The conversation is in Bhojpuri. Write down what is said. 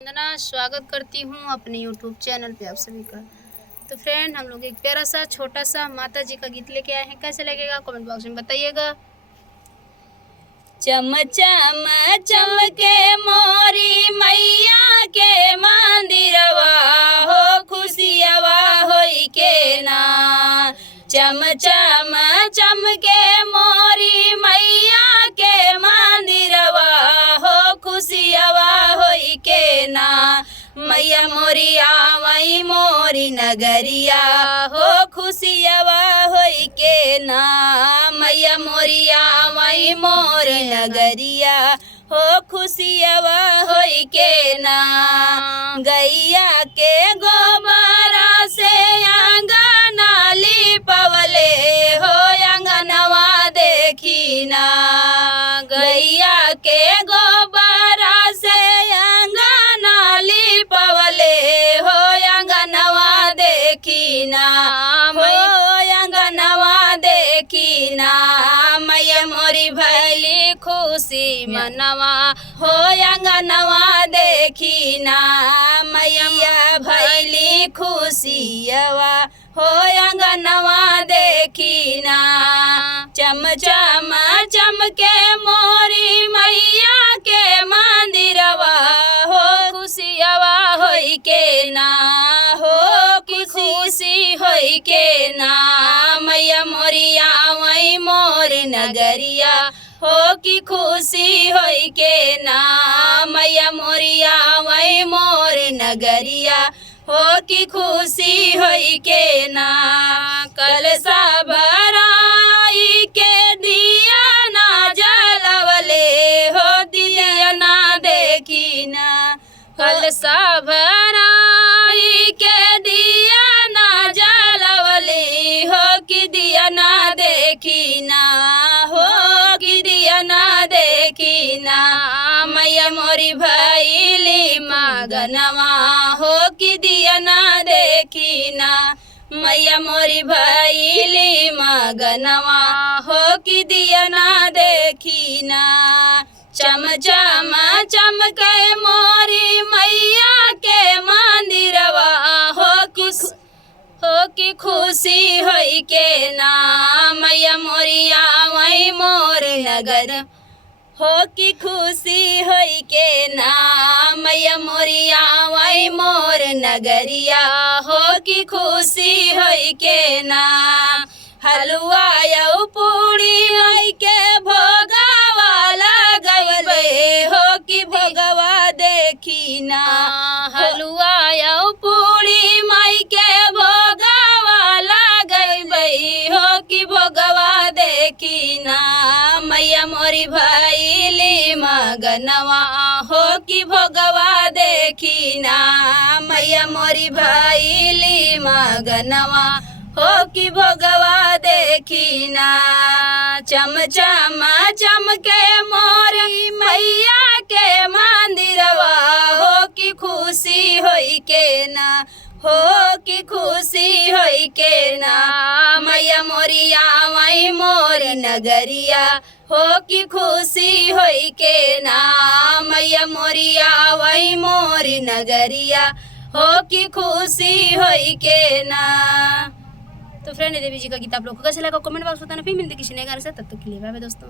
वंदना स्वागत करती हूँ अपने YouTube चैनल पे आप सभी का। तो फ्रेंड, हम लोग एक प्यारा सा छोटा सा माता जी का गीत लेके आए हैं। कैसे लगेगा कमेंट बॉक्स में बताइएगा। चम चम चमके मोरी मैया के मंदिरवा हो खुशियवा होई के ना। चम चम चमके मोरी मैया के मंदिरवा हो खुशियवा होई के ना। मैया मोरी आवई मोरी नगरिया हो खुशियवा होई के ना। मैया मोरी आवई मोरी नगरिया हो खुशियवा होई के ना। गैया के गोबरा से अंगना लिपवले हो अंगनवा देखी ना। गैया के गोबरा से अंगना लिपवले हो अंगनवा देखी ना। हो अंगनवा देखी ना। मैया मोरी भैली खुशी मनवा हो अंगनवा देखी ना। मैया भैली खुशियवा हो अंगनवा देखी ना। चम चम चमके मोरी मैया के मंदिरवा हो खुशियवा होई के ना। हो कि खुशी होई के ना। मैया मोरी आवई मोरी नगरिया हो कि खुशी होई के ना। मैया मोरी आवई मोरी नगरिया हो कि खुशी होई के ना। कलसा भराई के दिया ना जलवले हो दिया ना देखी ना। कलसा भराई के दिया ना जलवले हो कि दिया ना देखी ना। हो कि दिया ना देखी ना। मैया मोरी भैली मगनवा हो कि दिया ना देखी ना। मैया मोरी भैली मगनवा हो कि दिया ना देखी ना। चम चम चमके मोरी मैया के मंदिरवा हो कि खुशी होई के ना। मैया मोरी आवई मोर नगर हो कि खुशी होई के ना। मैया मोरी आवई मोर नगरिया हो कि खुशी होई के ना। हलवा यौ पूड़ी मई के भोगवा लगवे हो कि भोगवा देखी ना। हलवा यौ पूड़ी मई के भोगवा लगवे हो कि भोगवा देखी ना। मैया मोरी भैली मगनवा हो कि भोगवा देखी ना। मैया मोरी भैली मगनवा हो कि भोगवा देखी ना। चम चम चमके मोरी मैया के मंदिरवा हो कि खुशी होई के ना। हो कि खुशी होई के ना। मैया मोरी आवई मोरी नगरिया हो कि खुशी होई के ना। मैया मोरी आवई मोरी नगरिया हो कि खुशी होई के ना। तो फ्रेंड, देवी जी का गीत आप लोग को कैसा लगा कमेंट बॉक्स में बताना। फिर मिलते किसी नए गाने से, तब तक के लिए बाय बाय दोस्तों।